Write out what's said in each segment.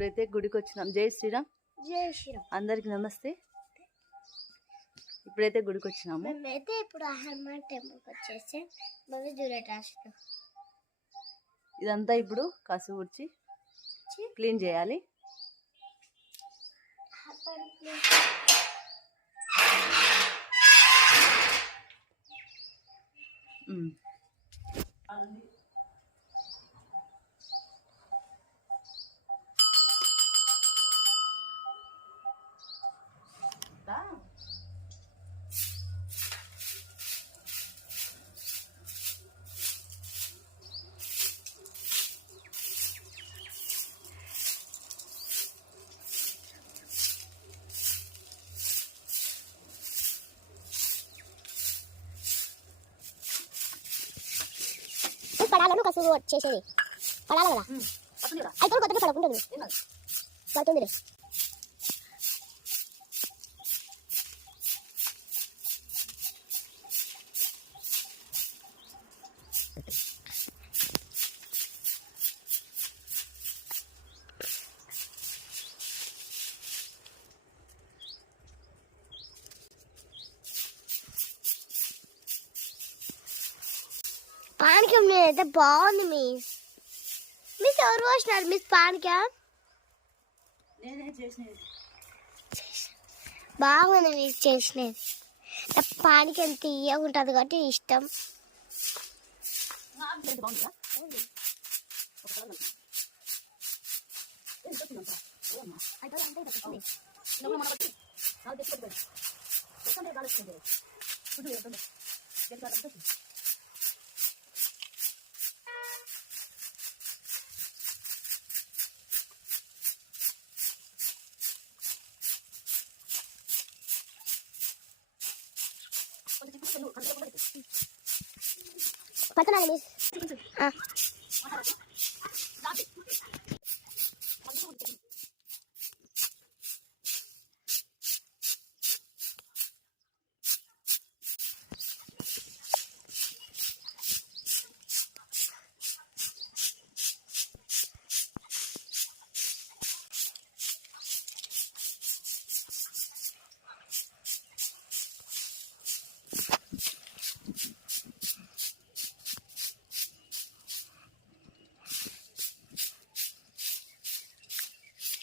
ఇప్పుడైతే గుడికి వచ్చినాం. జై శ్రీరామ్. జై శ్రీరామ్. అందరికి నమస్తే. ఇప్పుడైతే గుడికి వచ్చినాము. మేమైతే ఇప్పుడు హనుమాన్ టెంపుల్కి వచ్చేసి మళ్ళీ జూలెట్ రాసినాం. ఇదంతా ఇప్పుడు కసు ఊడ్చి క్లీన్ చేయాలి. పడాలను కసు చేసేది పడాలి కదా, అయితే కొత్తగా పడకుంటుంది పడుతుంది. పానకం అయితే బాగుంది. మిస్ ఎవరు పోసినారు మిస్ పానకం? బాగుంది మిస్ చేసినది. పానకం తీయగా ఉంటుంది కాబట్టి ఇష్టం. పడుతున్నాను మిస్.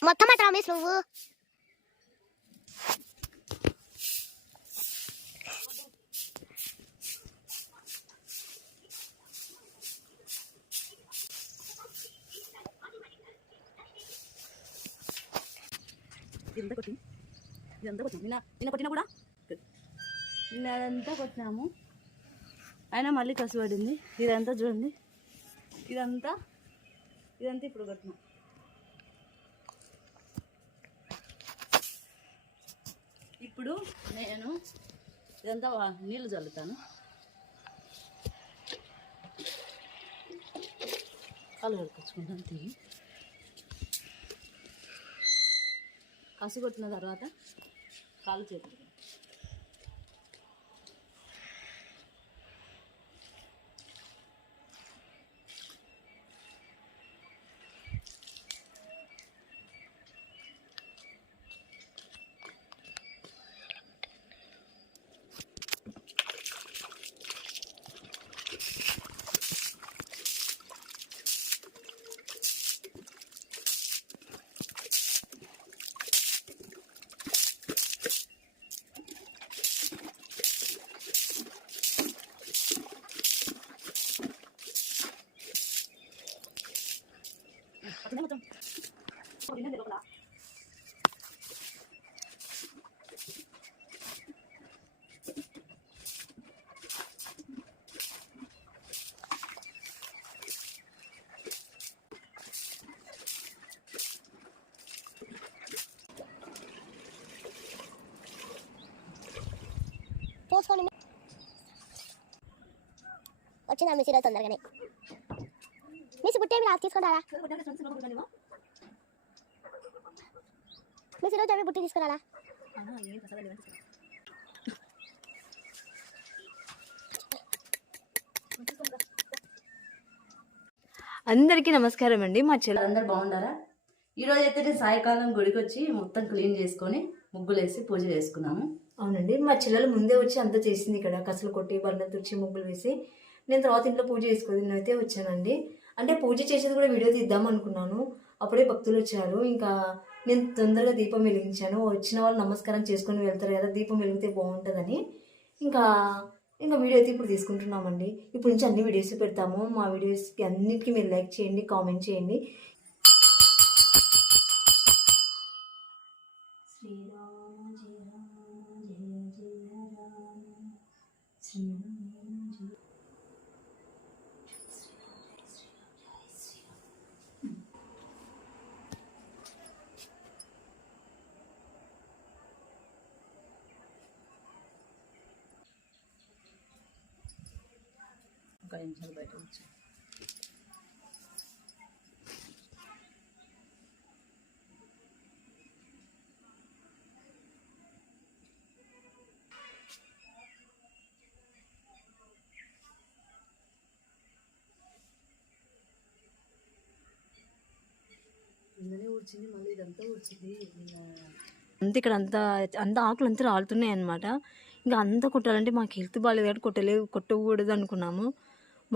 మొత్తం అట్లా మిస్ నువ్వు ఇదంతా కొట్టినా కూడా నిన్నంతా కొట్టినాము. అయినా మళ్ళీ కసు పడింది. ఇదంతా చూడండి, ఇదంతా ఇప్పుడు కొట్టినాం. ఇప్పుడు నేను ఇదంతా నీళ్ళు చల్లుతాను. కాలు కడుకొచ్చుకుంటాను. తిరిగి కసు కొట్టిన తర్వాత కాలు చేతులు పోసుకోండి. వచ్చిందా మిస్ ఈరోజు తొందరగానే? మిస్ బుట్టే మీరు తీసుకురారా? మిస్ ఈరోజు అవి బుట్టి తీసుకురారా? అందరికీ నమస్కారం అండి. మా చెల్లెలందరూ బాగున్నారా? ఈరోజు అయితే నేను సాయంకాలం గుడికి వచ్చి మొత్తం క్లీన్ చేసుకొని ముగ్గులేసి పూజ చేసుకున్నాను. అవునండి, మా చెల్లెలు ముందే వచ్చి అంతా చేసింది. ఇక్కడ కసలు కొట్టి బండ్లు తుడిచి ముగ్గులు వేసి నేను తర్వాత ఇంట్లో పూజ చేసుకుని నేనైతే వచ్చానండి. అంటే పూజ చేసేది కూడా వీడియో తీద్దాం అనుకున్నాను. అప్పుడే భక్తులు వచ్చారు. ఇంకా నేను తొందరగా దీపం వెలిగించాను. వచ్చిన వాళ్ళు నమస్కారం చేసుకొని వెళ్తారు కదా, దీపం వెలిగితే బాగుంటుందని ఇంకా ఇంకా వీడియో అయితే ఇప్పుడు తీసుకుంటున్నామండి. ఇప్పుడు నుంచి అన్ని వీడియోస్ పెడతాము. మా వీడియోస్కి అన్నిటికీ మీరు లైక్ చేయండి, కామెంట్ చేయండి. శ్రీరామ జయ రామ జయ జయ రామ శ్రీరామ జయ ఒక నిమిషాలు బయట వచ్చి ఊడ్చింది, మళ్ళీ ఇదంతా ఊడ్చింది. అంతే ఇక్కడ అంత ఆకులు అంతా రాలుతున్నాయి అనమాట. ఇంకా అంతా కొట్టాలంటే మాకు హెల్త్ బాగాలేదు కాబట్టి కొట్టకూడదు అనుకున్నాము.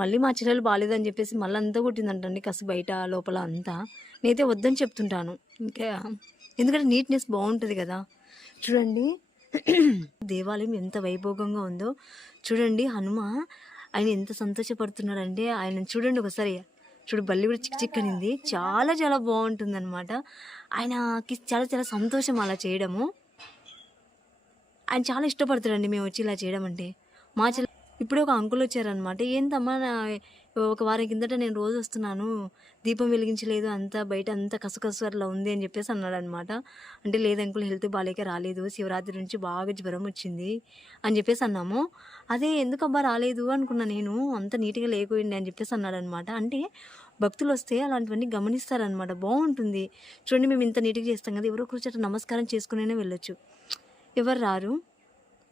మళ్ళీ మా చెల్లెలు బాగాలేదని చెప్పేసి మళ్ళీ అంతా కొట్టిందంటండి, కసి బయట లోపల అంతా. నేనైతే వద్దని చెప్తుంటాను, ఇంకా ఎందుకంటే నీట్నెస్ బాగుంటుంది కదా. చూడండి దేవాలయం ఎంత వైభోగంగా ఉందో చూడండి. హనుమ ఆయన ఎంత సంతోషపడుతున్నాడంటే ఆయన చూడండి ఒకసారి. చూడు బల్లి కూడా చిక్కనింది. చాలా చాలా బాగుంటుంది అనమాట. ఆయనకి చాలా చాలా సంతోషం అలా చేయడము. ఆయన చాలా ఇష్టపడతాడండి మేము వచ్చి ఇలా చేయడం అంటే. మా చెల్లి ఇప్పుడే ఒక అంకుల్ వచ్చారనమాట. ఏంటమ్మా ఒక వారం కిందట నేను రోజు వస్తున్నాను, దీపం వెలిగించలేదు, అంతా బయట అంతా కసకసు అట్లా ఉంది అని చెప్పేసి అన్నాడు అనమాట. అంటే లేదు అంకుల్, హెల్త్ బాగాలేక రాలేదు, శివరాత్రి నుంచి బాగా జ్వరం వచ్చింది అని చెప్పేసి అన్నాము. అదే ఎందుకబ్బా రాలేదు అనుకున్నా నేను, అంత నీట్గా లేకపోయింది అని చెప్పేసి అన్నాడు అనమాట. అంటే భక్తులు వస్తే అలాంటివన్నీ గమనిస్తారనమాట. బాగుంటుంది. చూడండి మేము ఇంత నీట్గా చేస్తాం కదా, ఎవరో కూర్చొని నమస్కారం చేసుకునే వెళ్ళొచ్చు, ఎవరు రారు.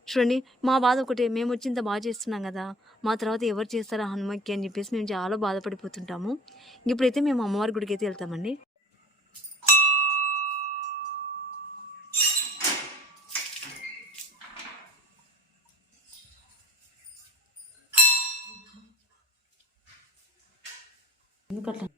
చూడండి మా బాధ ఒకటే, మేము వచ్చి ఇంత బాగా చేస్తున్నాం కదా, మా తర్వాత ఎవరు చేస్తారా హనుమకి అని చెప్పేసి మేము చాలా బాధపడిపోతుంటాము. ఇప్పుడైతే మేము అమ్మవారి గుడికి అయితే వెళ్తామండి. ఎందుకట్లా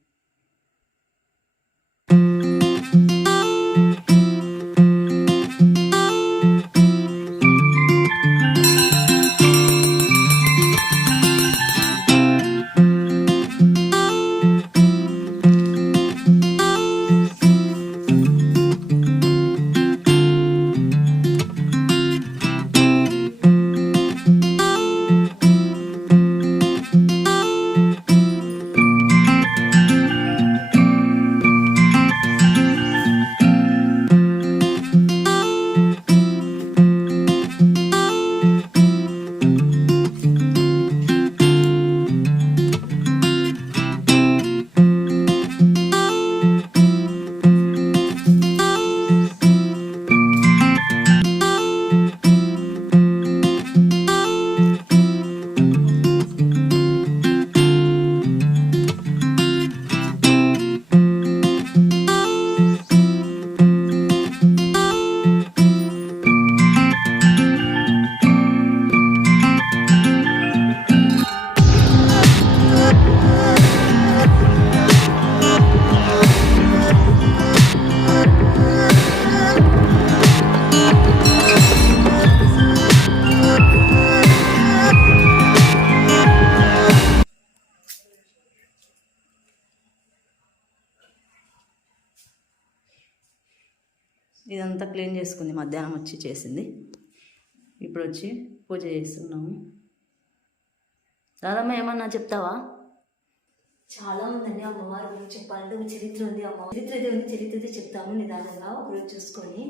ఇదంతా క్లీన్ చేసుకుంది, మధ్యాహ్నం వచ్చి చేసింది. ఇప్పుడు వచ్చి పూజ చేస్తున్నాము. రాదమ్మ ఏమన్నా చెప్తావా? చాలా ఉందండి అమ్మవారి గురించి చెప్పాలంటే ఒక చరిత్ర ఉంది. అమ్మవారి చరిత్ర అయితే ఉంది, చరిత్ర అయితే చెప్తాము నిదానంగా ఒకరోజు చూసుకొని.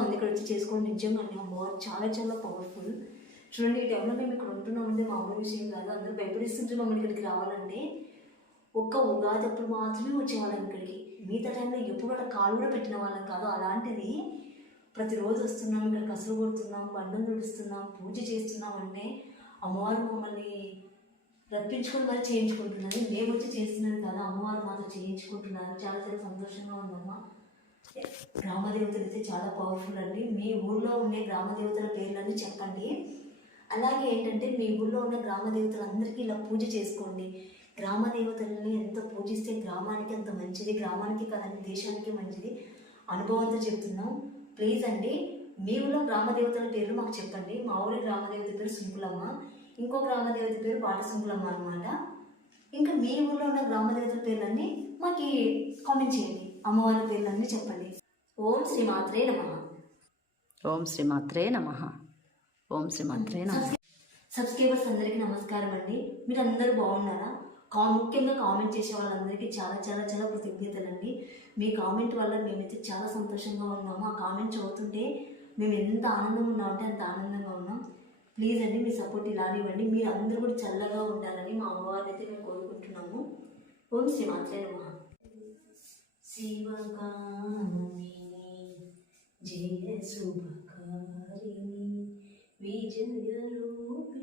ఉంది ఇక్కడ వచ్చి చేసుకోండి. నిజంగా అండి అమ్మవారు చాలా చాలా పవర్ఫుల్. చూడండి ఈ టైంలో మేము ఇక్కడ ఉంటున్నామంటే మామూలు విషయం కాదు. అందరూ భయపడిస్తుంటున్నాం ఇక్కడికి రావాలంటే. ఒక్క ఉగాది అప్పుడు మాత్రమే వచ్చేవాళ్ళం ఇక్కడికి, మిగతా టైంలో ఎప్పుడు అక్కడ కాలు కూడా పెట్టిన వాళ్ళం కాదు. అలాంటిది ప్రతిరోజు వస్తున్నాం, ఇక్కడ కసులు కొడుతున్నాం, బండం తుడుస్తున్నాం, పూజ చేస్తున్నాం అంటే అమ్మవారు మమ్మల్ని రప్పించుకొని మరి చేయించుకుంటున్నారు. మేము వచ్చి చేస్తున్నాం కదా, అమ్మవారు మాతో చేయించుకుంటున్నారు. చాలా చాలా సంతోషంగా ఉందమ్మా. గ్రామ దేవతలు అయితే చాలా పవర్ఫుల్ అండి. మీ ఊళ్ళో ఉండే గ్రామ దేవతల పేర్లన్నీ చెప్పండి. అలాగే ఏంటంటే మీ ఊళ్ళో ఉన్న గ్రామ దేవతలందరికీ ఇలా పూజ చేసుకోండి. గ్రామ దేవతలని ఎంత పూజిస్తే గ్రామానికి అంత మంచిది, గ్రామానికి కదండి దేశానికి మంచిది. అనుభవంతో చెప్తున్నాం. ప్లీజ్ అండి, మీ ఊళ్ళో గ్రామ దేవతల పేర్లు మాకు చెప్పండి. మా ఊరి గ్రామ దేవత పేరు సుంకులమ్మ, ఇంకో గ్రామ దేవత పేరు బాట సుంకులమ్మ అనమాట. ఇంకా మీ ఊళ్ళో ఉన్న గ్రామ దేవతల పేర్లన్నీ మాకు కామెంట్ చేయండి. అమ్మవారి పేర్లన్నీ చెప్పండి. ఓం శ్రీ మాత్రే నమః. ఓం శ్రీ మాత్రే నమః. ఓం శ్రీ మాత్రే నమః. సబ్స్క్రైబర్స్ అందరికీ నమస్కారం అండి. మీరు అందరూ బాగున్నారా? ముఖ్యంగా కామెంట్ చేసే వాళ్ళందరికీ చాలా చాలా చాలా కృతజ్ఞతలండి. మీ కామెంట్ వల్ల మేమైతే చాలా సంతోషంగా ఉన్నాము. ఆ కామెంట్ చదువుతుంటే మేము ఎంత ఆనందంగా ఉన్నామంటే అంత ఆనందంగా ఉన్నాం. ప్లీజ్ అండి, మీ సపోర్ట్ ఇలానే ఇవ్వండి. మీరు అందరూ కూడా చల్లగా ఉండాలని మా అమ్మవారిని అయితే మేము కోరుకుంటున్నాము. ఓం శ్రీ మాత్రే నమః. శివకామిని జయ శుభకారిణి విజయ రూపి